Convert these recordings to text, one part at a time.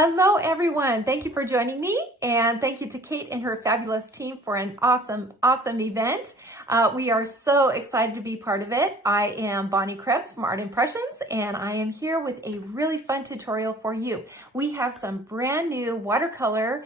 Hello everyone, thank you for joining me, and thank you to Kate and her fabulous team for an awesome event. We are so excited to be part of it. I am Bonnie Krebs from Art Impressions, and I am here with a really fun tutorial for you. We have some brand new watercolor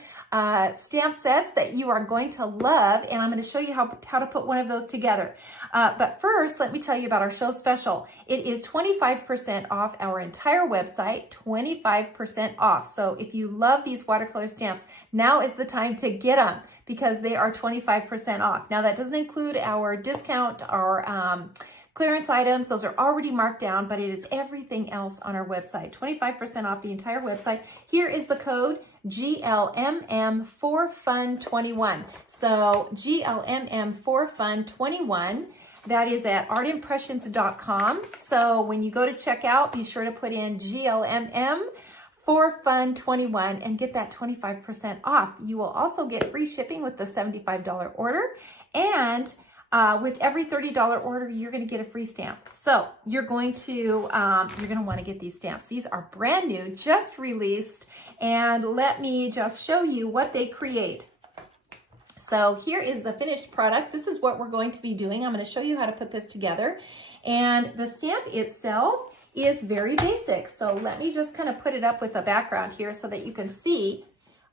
stamp sets that you are going to love, and I'm going to show you how to put one of those together. But first, let me tell you about our show special. It is 25% off our entire website, 25% off. So if you love these watercolor stamps, now is the time to get them because they are 25% off. Now that doesn't include our discount, our clearance items. Those are already marked down, but it is everything else on our website. 25% off the entire website. Here is the code GLMM4FUN21. So GLMM4FUN21. That is at artimpressions.com. So when you go to checkout, be sure to put in GLMM4FUN21 and get that 25% off. You will also get free shipping with the $75 order, and with every $30 order, you're going to get a free stamp. So you're going to want to get these stamps. These are brand new, just released, and let me just show you what they create. So here is the finished product. This is what we're going to be doing. I'm going to show you how to put this together. And the stamp itself is very basic. So let me just kind of put it up with a background here so that you can see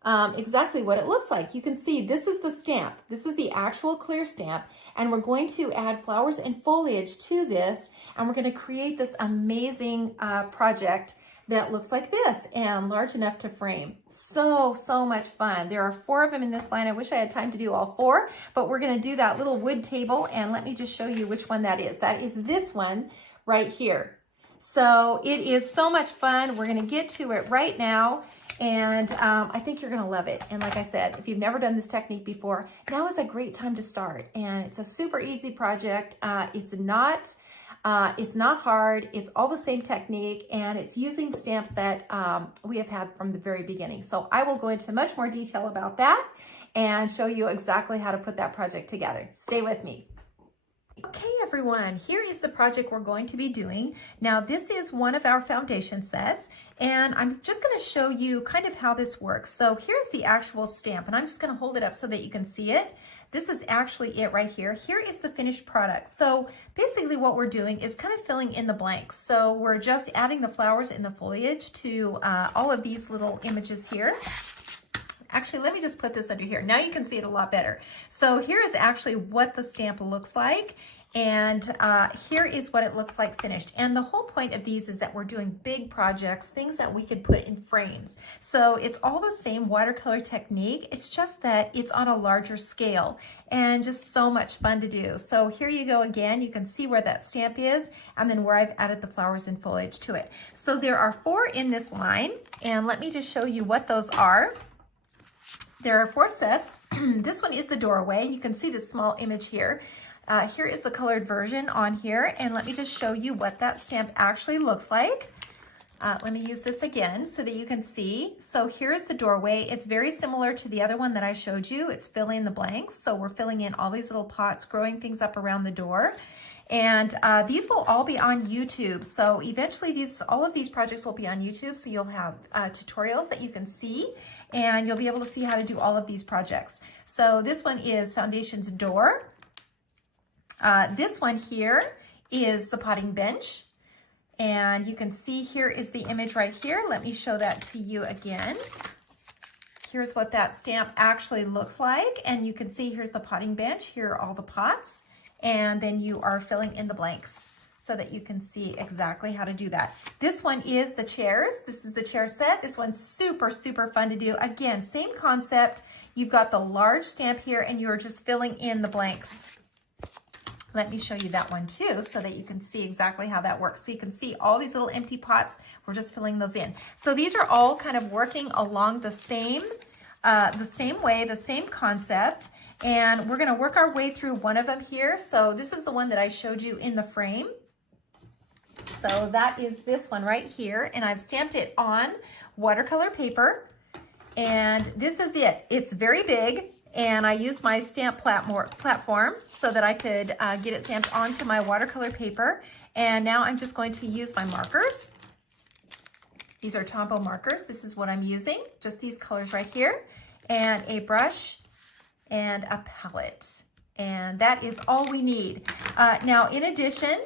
exactly what it looks like. You can see this is the stamp. This is the actual clear stamp. And we're going to add flowers and foliage to this. And we're going to create this amazing project that looks like this and large enough to frame. So much fun. There are 4 of them in this line. I wish I had time to do all 4, but we're gonna do that little wood table, and let me just show you which one that is. That is this one right here. So it is so much fun. We're gonna get to it right now, and I think you're gonna love it. And like I said, if you've never done this technique before, now is a great time to start. And it's a super easy project. It's not hard, it's all the same technique, and it's using stamps that we have had from the very beginning. So I will go into much more detail about that and show you exactly how to put that project together. Stay with me. Okay everyone, here is the project we're going to be doing. Now this is one of our foundation sets, and I'm just going to show you kind of how this works. So here's the actual stamp, and I'm just going to hold it up so that you can see it. This is actually it right here. Here is the finished product. So basically what we're doing is kind of filling in the blanks. So we're just adding the flowers and the foliage to all of these little images here. Actually, let me just put this under here. Now you can see it a lot better. So here is actually what the stamp looks like. And here is what it looks like finished. And the whole point of these is that we're doing big projects, things that we could put in frames. So it's all the same watercolor technique. It's just that it's on a larger scale and just so much fun to do. So here you go again. You can see where that stamp is and then where I've added the flowers and foliage to it. So there are 4 in this line, and let me just show you what those are. There are 4 sets. This one is the doorway. You can see the small image here. Here is the colored version on here, and let me just show you what that stamp actually looks like. Let me use this again so that you can see. So here is the doorway. It's very similar to the other one that I showed you. It's filling in the blanks. So we're filling in all these little pots, growing things up around the door. And these will all be on YouTube. So eventually all of these projects will be on YouTube. So you'll have tutorials that you can see, and you'll be able to see how to do all of these projects. So this one is Foundation's Door. This one here is the potting bench, and you can see here is the image right here. Let me show that to you again. Here's what that stamp actually looks like, and you can see here's the potting bench. Here are all the pots, and then you are filling in the blanks so that you can see exactly how to do that. This one is the chairs. This is the chair set. This one's super fun to do. Again, same concept. You've got the large stamp here, and you're just filling in the blanks. Let me show you that one too so that you can see exactly how that works. So you can see all these little empty pots, we're just filling those in. So these are all kind of working along the same way, the same concept. And we're gonna work our way through one of them here. So this is the one that I showed you in the frame. So that is this one right here. And I've stamped it on watercolor paper. And this is it. It's very big. And I used my stamp platform so that I could get it stamped onto my watercolor paper. And now I'm just going to use my markers These are Tombow markers. This is what I'm using, just these colors right here, and a brush and a palette. And that is all we need. Now, in addition,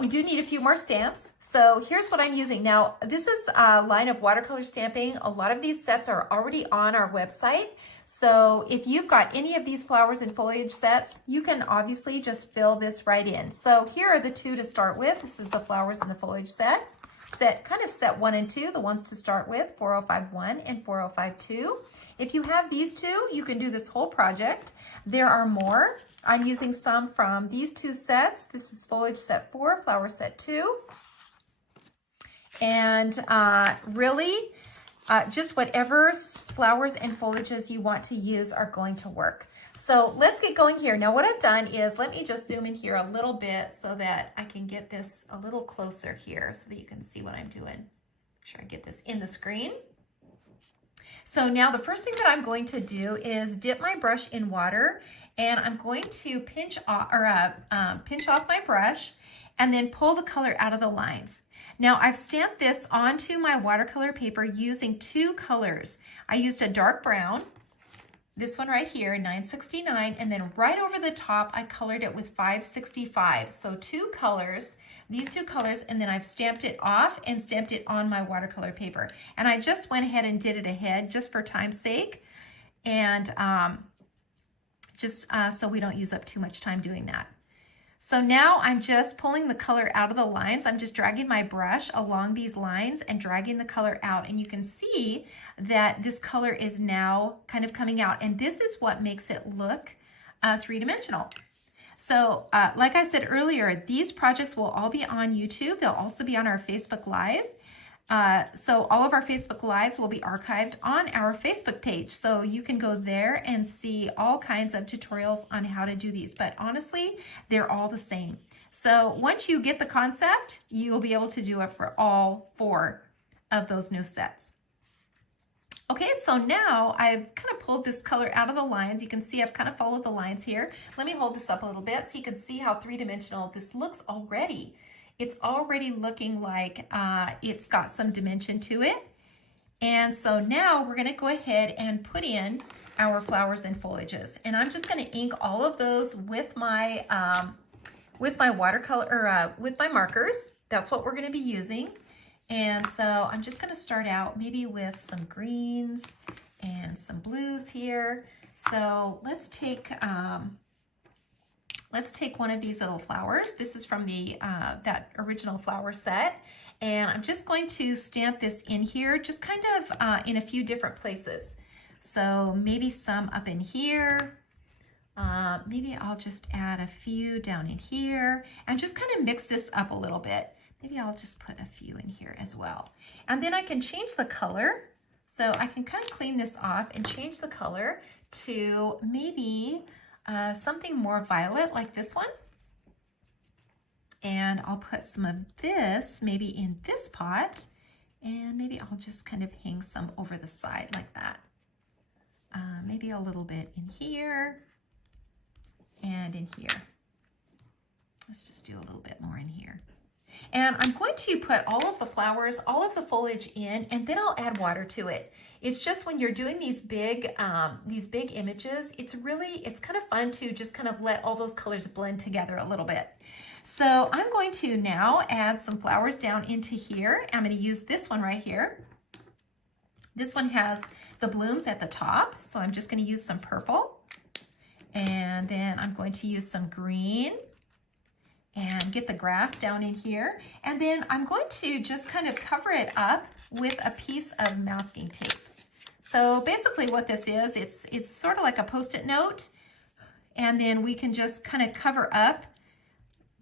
we do need a few more stamps. So here's what I'm using. Now, this is a line of watercolor stamping. A lot of these sets are already on our website. So if you've got any of these flowers and foliage sets, you can obviously just fill this right in. So here are the two to start with. This is the flowers and the foliage set. Set 1 and 2, the ones to start with, 4051 and 4052. If you have these two, you can do this whole project. There are more. I'm using some from these two sets. This is foliage set 4, flower set 2. And really, just whatever flowers and foliages you want to use are going to work. So let's get going here. Now what I've done is, let me just zoom in here a little bit so that I can get this a little closer here so that you can see what I'm doing. Make sure I get this in the screen. So now the first thing that I'm going to do is dip my brush in water, and I'm going to pinch off my brush and then pull the color out of the lines. Now I've stamped this onto my watercolor paper using two colors. I used a dark brown, this one right here, 969, and then right over the top I colored it with 565. So two colors, these two colors, and then I've stamped it off and stamped it on my watercolor paper. And I just went ahead and did it ahead just for time's sake, and so we don't use up too much time doing that. So now I'm just pulling the color out of the lines. I'm just dragging my brush along these lines and dragging the color out. And you can see that this color is now kind of coming out. And this is what makes it look three-dimensional. So like I said earlier, these projects will all be on YouTube. They'll also be on our Facebook Live. So all of our Facebook Lives will be archived on our Facebook page. So you can go there and see all kinds of tutorials on how to do these. But honestly, they're all the same. So once you get the concept, you'll be able to do it for all 4 of those new sets. Okay, so now I've kind of pulled this color out of the lines. You can see I've kind of followed the lines here. Let me hold this up a little bit so you can see how three-dimensional this looks already. It's already looking like it's got some dimension to it. And so now we're gonna go ahead and put in our flowers and foliages. And I'm just gonna ink all of those with my watercolor, or with my markers. That's what we're gonna be using. And so I'm just gonna start out maybe with some greens and some blues here. So let's take one of these little flowers. This is from the that original flower set. And I'm just going to stamp this in here, just kind of in a few different places. So maybe some up in here. Maybe I'll just add a few down in here and just kind of mix this up a little bit. Maybe I'll just put a few in here as well. And then I can change the color. So I can kind of clean this off and change the color to maybe something more violet like this one. And I'll put some of this maybe in this pot, and maybe I'll just kind of hang some over the side like that. Maybe a little bit in here and in here. Let's just do a little bit more in here. And I'm going to put all of the flowers, all of the foliage in, and then I'll add water to it. It's just when you're doing these big images, it's kind of fun to just kind of let all those colors blend together a little bit. So I'm going to now add some flowers down into here. I'm going to use this one right here. This one has the blooms at the top, so I'm just going to use some purple. And then I'm going to use some green and get the grass down in here. And then I'm going to just kind of cover it up with a piece of masking tape. So basically what this is, it's sort of like a Post-it note, and then we can just kind of cover up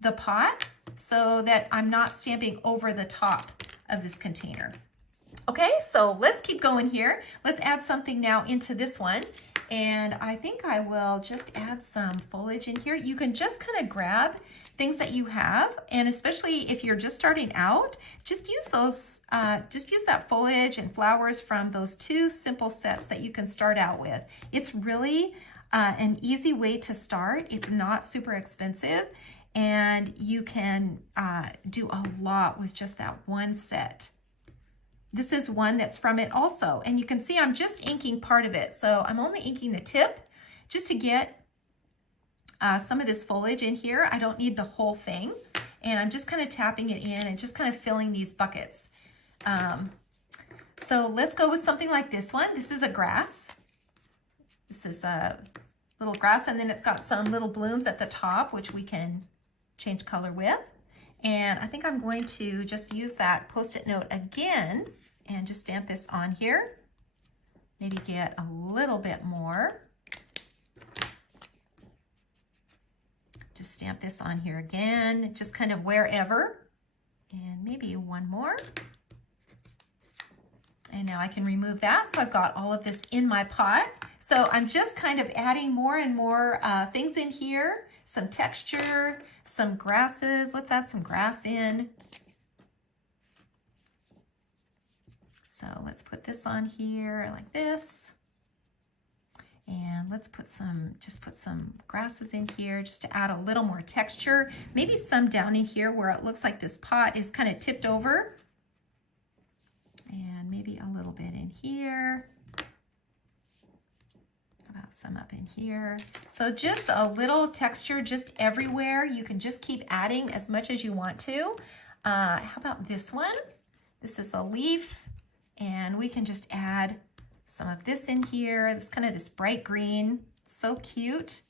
the pot so that I'm not stamping over the top of this container. Okay, so let's keep going here. Let's add something now into this one. And I think I will just add some foliage in here. You can just kind of grab things that you have, and especially if you're just starting out, just use those, just use that foliage and flowers from those 2 simple sets that you can start out with. It's really an easy way to start. It's not super expensive, and you can do a lot with just that one set. This is one that's from it also. And you can see I'm just inking part of it. So I'm only inking the tip just to get some of this foliage in here. I don't need the whole thing. And I'm just kind of tapping it in and just kind of filling these buckets. So let's go with something like this one. This is a grass. This is a little grass, and then it's got some little blooms at the top, which we can change color with. And I think I'm going to just use that Post-it note again and just stamp this on here. Maybe get a little bit more. Just stamp this on here again, just kind of wherever. And maybe one more. And now I can remove that. So I've got all of this in my pot. So I'm just kind of adding more and more things in here. Some texture, some grasses. Let's add some grass in. So let's put this on here like this. And let's put just put some grasses in here just to add a little more texture. Maybe some down in here where it looks like this pot is kind of tipped over. And maybe a little bit in here. How about some up in here? So just a little texture just everywhere. You can just keep adding as much as you want to. How about this one? This is a leaf, and we can just add some of this in here. This kind of this bright green, so cute.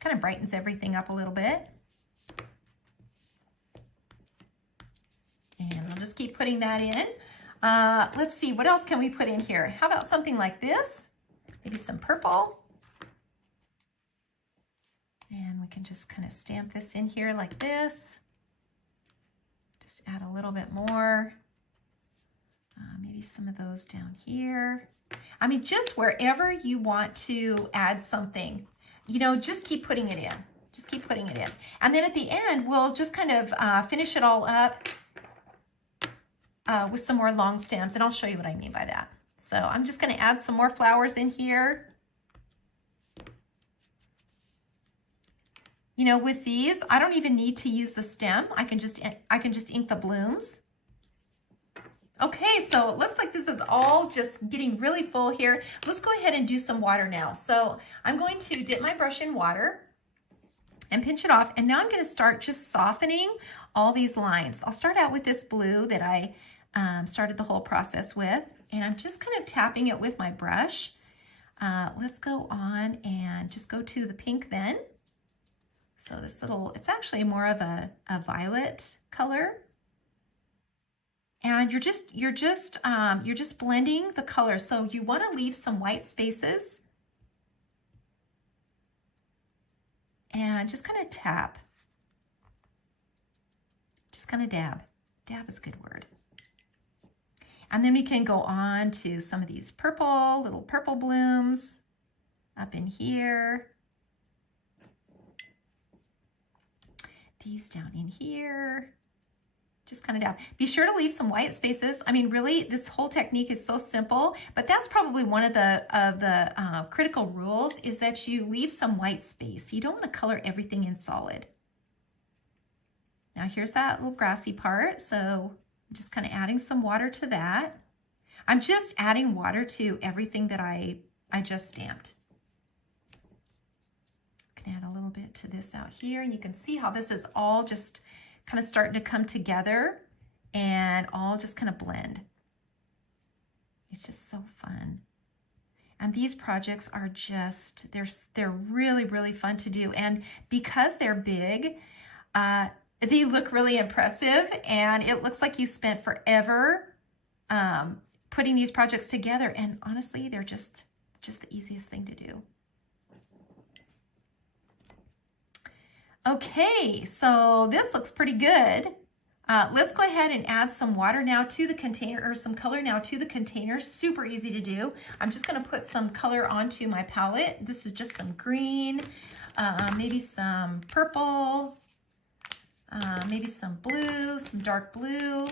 Kind of brightens everything up a little bit. And we'll just keep putting that in. Let's see, what else can we put in here? How about something like this? Maybe some purple. And we can just kind of stamp this in here like this. Just add a little bit more. Maybe some of those down here. I mean, just wherever you want to add something, you know, just keep putting it in. Just keep putting it in. And then at the end, we'll just kind of finish it all up with some more long stems, and I'll show you what I mean by that. So I'm just going to add some more flowers in here. You know, with these, I don't even need to use the stem. I can just ink the blooms. Okay, so it looks like this is all just getting really full here. Let's go ahead and do some water now. So I'm going to dip my brush in water and pinch it off. And now I'm going to start just softening all these lines. I'll start out with this blue that I started the whole process with. And I'm just kind of tapping it with my brush. Let's go on and just go to the pink then. So this little, it's actually more of a violet color. And you're just blending the colors. So you want to leave some white spaces and just kind of tap. Just kind of dab. Dab is a good word. And then we can go on to some of these little purple blooms up in here. These down in here. Just kind of down. Be sure to leave some white spaces. I mean, really, this whole technique is so simple, but that's probably one of the critical rules is that you leave some white space. You don't want to color everything in solid. Now here's that little grassy part. So I'm just kind of adding some water to that. I'm just adding water to everything that I just stamped. I can add a little bit to this out here, and you can see how this is all just kind of starting to come together and all just kind of blend. It's just so fun. And these projects are just, they're really, really fun to do. And because they're big, they look really impressive, and it looks like you spent forever putting these projects together. And honestly, they're just the easiest thing to do. Okay, so this looks pretty good. Let's go ahead and add some water now to the container, or some color now to the container. Super easy to do. I'm just going to put some color onto my palette. This is just some green, maybe some purple, maybe some blue, some dark blue.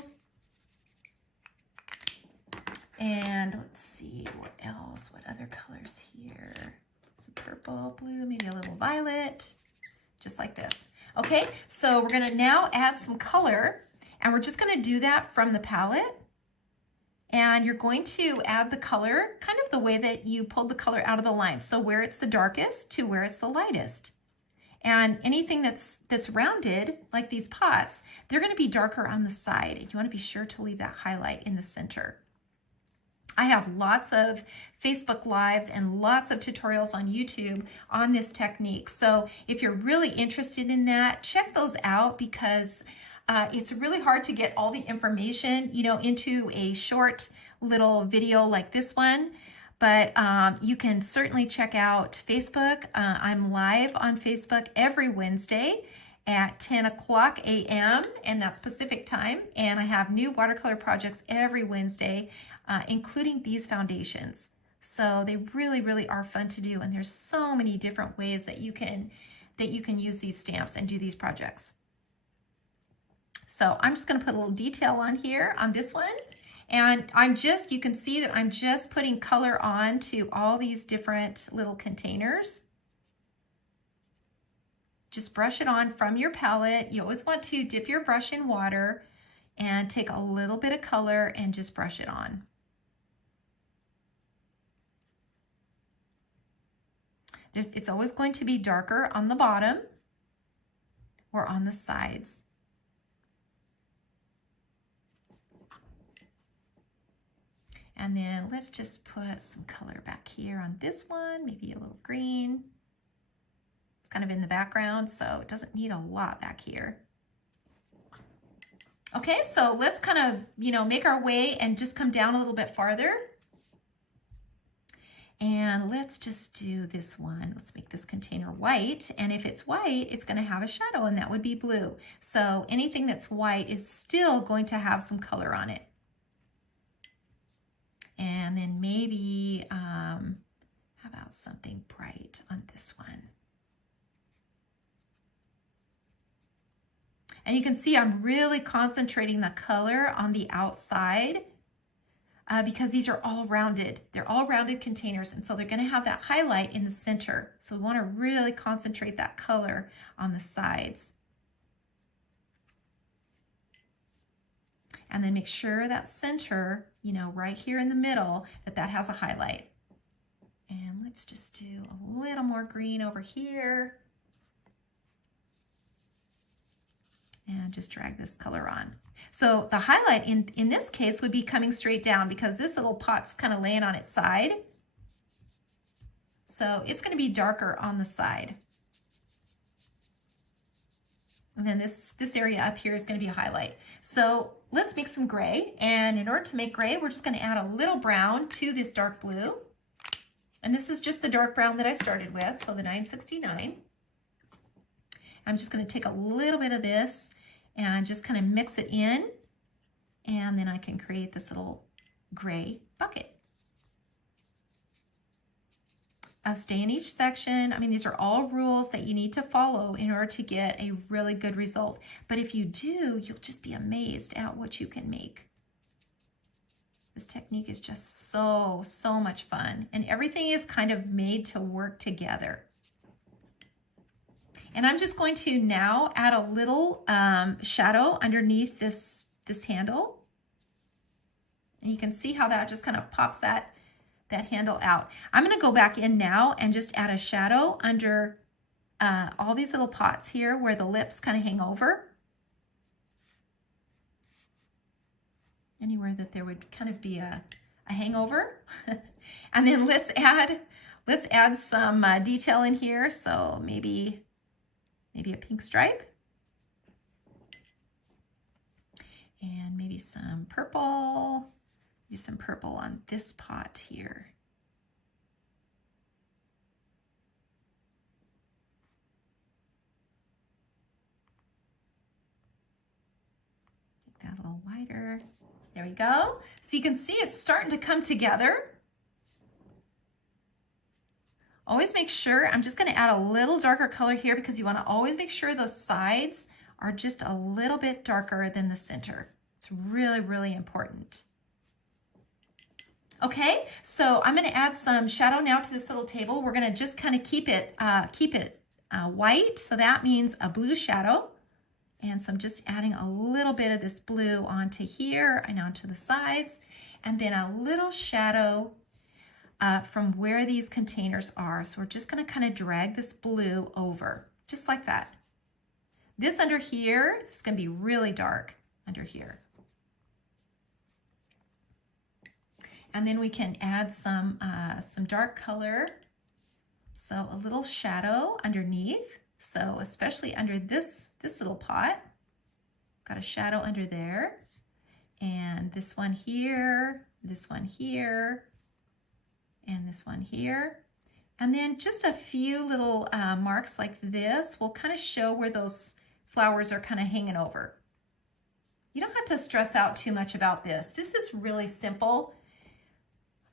And let's see, what else? What other colors here? Some purple, blue, maybe a little violet. Just like this. Okay, so we're gonna now add some color, and we're just gonna do that from the palette. And you're going to add the color kind of the way that you pulled the color out of the line. So where it's the darkest to where it's the lightest. And anything that's rounded, like these pots, they're going to be darker on the side. And you want to be sure to leave that highlight in the center. I have lots of Facebook Lives and lots of tutorials on YouTube on this technique. So if you're really interested in that, check those out, because it's really hard to get all the information, you know, into a short little video like this one. But you can certainly check out Facebook. I'm live on Facebook every Wednesday at 10 o'clock a.m. and that's Pacific time. And I have new watercolor projects every Wednesday, including these foundations. So they really, really are fun to do. And there's so many different ways that you can use these stamps and do these projects. So I'm just going to put a little detail on here on this one. And you can see that I'm just putting color on to all these different little containers. Just brush it on from your palette. You always want to dip your brush in water and take a little bit of color and just brush it on. It's always going to be darker on the bottom or on the sides. And then let's just put some color back here on this one, maybe a little green. It's kind of in the background, so it doesn't need a lot back here. Okay, so let's kind of, you know, make our way and just come down a little bit farther. And let's just do this one. Let's make this container white. And if it's white, it's going to have a shadow, and that would be blue. So anything that's white is still going to have some color on it. And then maybe, how about something bright on this one? And you can see I'm really concentrating the color on the outside because these are all rounded. They're all rounded containers, and so they're going to have that highlight in the center. So we want to really concentrate that color on the sides. And then make sure that center, you know, right here in the middle, that has a highlight. And let's just do a little more green over here. And just drag this color on. So the highlight in this case would be coming straight down, because this little pot's kind of laying on its side. So it's going to be darker on the side. And then this area up here is going to be a highlight. So let's make some gray. And in order to make gray, we're just going to add a little brown to this dark blue. And this is just the dark brown that I started with, so the 969. I'm just going to take a little bit of this and just kind of mix it in. And then I can create this little gray bucket. Stay in each section. I mean, these are all rules that you need to follow in order to get a really good result. But if you do, you'll just be amazed at what you can make. This technique is just so much fun. And everything is kind of made to work together. And I'm just going to now add a little shadow underneath this handle. And you can see how that just kind of pops that handle out. I'm going to go back in now and just add a shadow under all these little pots here where the lips kind of hang over. Anywhere that there would kind of be a hangover. And then let's add some detail in here. So maybe a pink stripe. And maybe some purple. Use some purple on this pot here. Make that a little wider. There we go. So you can see it's starting to come together. Always make sure, I'm just going to add a little darker color here because you want to always make sure the sides are just a little bit darker than the center. It's really, really important. Okay, so I'm going to add some shadow now to this little table. We're going to just kind of keep it white, so that means a blue shadow. And so I'm just adding a little bit of this blue onto here and onto the sides. and then a little shadow from where these containers are. So we're just going to kind of drag this blue over, just like that. This under here is going to be really dark under here. And then we can add some dark color. So a little shadow underneath. So especially under this little pot, got a shadow under there. And this one here, and this one here. And then just a few little marks like this will kind of show where those flowers are kind of hanging over. You don't have to stress out too much about this. This is really simple,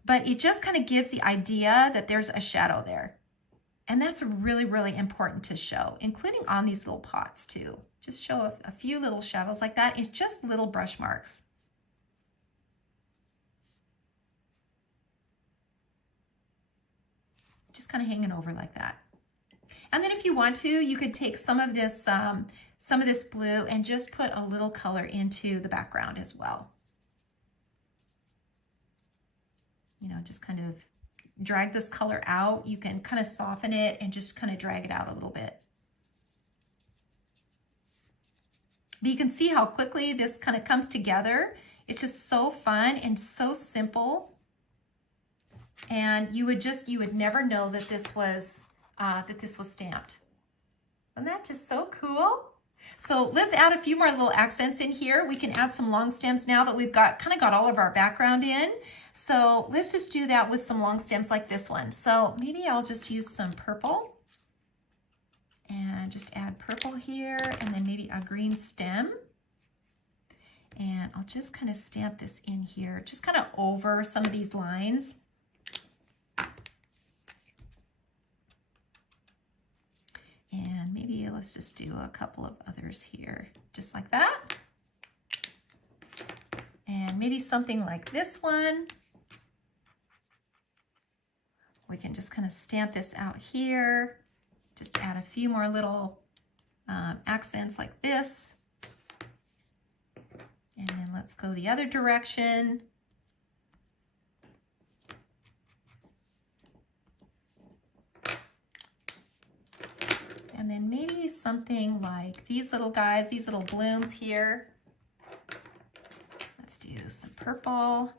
but it just kind of gives the idea that there's a shadow there. And that's really, really important to show, including on these little pots too. Just show a few little shadows like that. It's just little brush marks. Just kind of hanging over like that. And then if you want to, you could take some of this blue and just put a little color into the background as well. You know, just kind of drag this color out. You can kind of soften it and just kind of drag it out a little bit. But you can see how quickly this kind of comes together. It's just so fun and so simple. And you would never know that this was stamped. Isn't that just so cool? So let's add a few more little accents in here. We can add some long stems now that we've got all of our background in. So let's just do that with some long stems like this one. So maybe I'll just use some purple and just add purple here, and then maybe a green stem. And I'll just kind of stamp this in here, just kind of over some of these lines. And maybe let's just do a couple of others here, just like that. And maybe something like this one. We can just kind of stamp this out here. Just add a few more little accents like this. And then let's go the other direction. And then maybe something like these little guys, these little blooms here. Let's do some purple.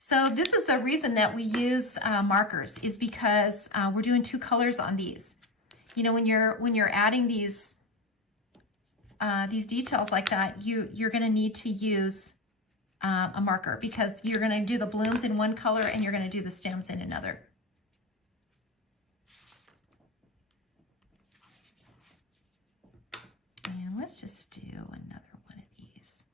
So this is the reason that we use markers, is because we're doing two colors on these. You know, when you're adding these details like that, you're going to need to use a marker, because you're going to do the blooms in one color and you're going to do the stems in another. And let's just do another one of these.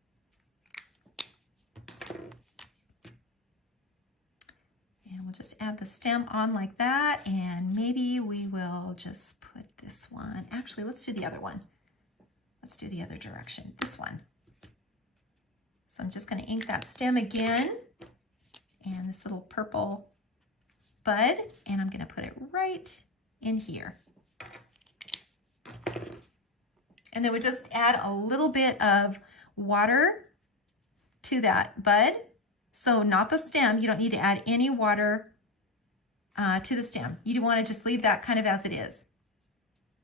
And we'll just add the stem on like that, and maybe we will just put this one. Actually, let's do the other one. Let's do the other direction, this one. So I'm just going to ink that stem again, and this little purple bud, and I'm going to put it right in here. And then we just add a little bit of water to that bud. So not the stem, you don't need to add any water to the stem. You want to just leave that kind of as it is.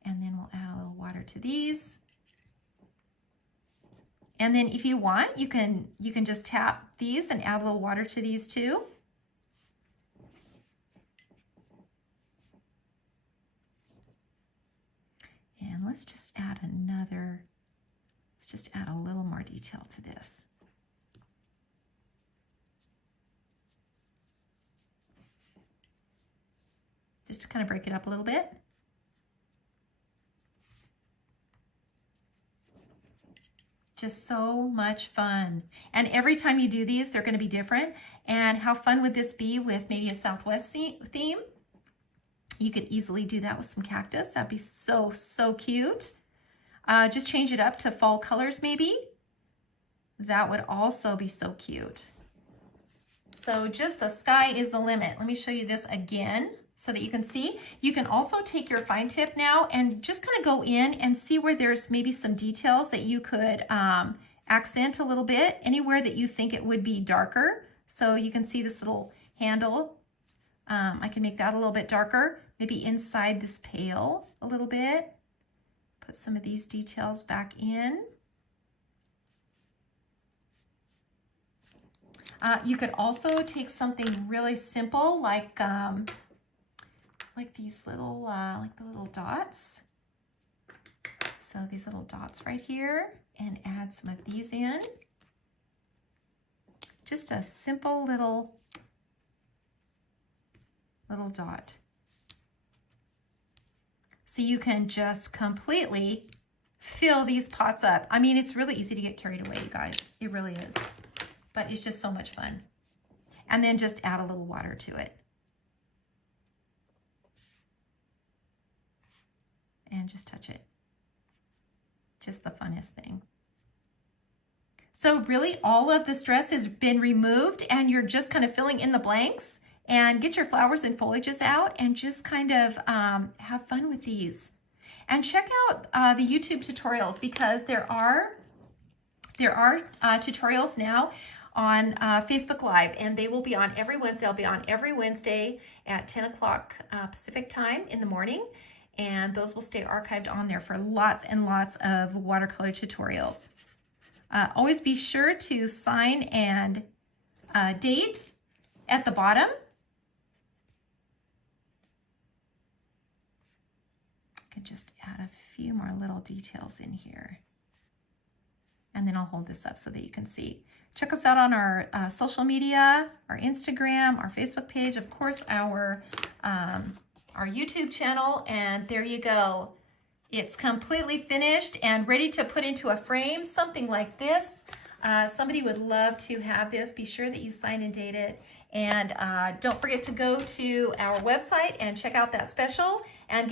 And then we'll add a little water to these. And then if you want, you can just tap these and add a little water to these too. And let's just add let's just add a little more detail to this. Just to kind of break it up a little bit. Just so much fun. And every time you do these, they're going to be different. And how fun would this be with maybe a Southwest theme? You could easily do that with some cactus. That'd be so, so cute. Just change it up to fall colors maybe. That would also be so cute. So just the sky is the limit. Let me show you this again so that you can see. You can also take your fine tip now and just kind of go in and see where there's maybe some details that you could accent a little bit anywhere that you think it would be darker. So you can see this little handle. I can make that a little bit darker, maybe inside this pail a little bit. Put some of these details back in. You could also take something really simple like these little, like the little dots. So these little dots right here, and add some of these in. Just a simple little dot. So you can just completely fill these pots up. I mean, it's really easy to get carried away, you guys. It really is. But it's just so much fun. And then just add a little water to it. And just touch it. Just the funnest thing. So really all of the stress has been removed, and you're just kind of filling in the blanks. And get your flowers and foliages out and just kind of have fun with these. And check out the YouTube tutorials, because there are tutorials now on Facebook Live, and they will be on every Wednesday. I'll be on every Wednesday at 10 o'clock Pacific time in the morning, and those will stay archived on there for lots and lots of watercolor tutorials. Always be sure to sign and date at the bottom. I can just add a few more little details in here. And then I'll hold this up so that you can see. Check us out on our social media, our Instagram, our Facebook page, of course, our YouTube channel. And there you go. It's completely finished and ready to put into a frame, something like this. Somebody would love to have this. Be sure that you sign and date it. And don't forget to go to our website and check out that special and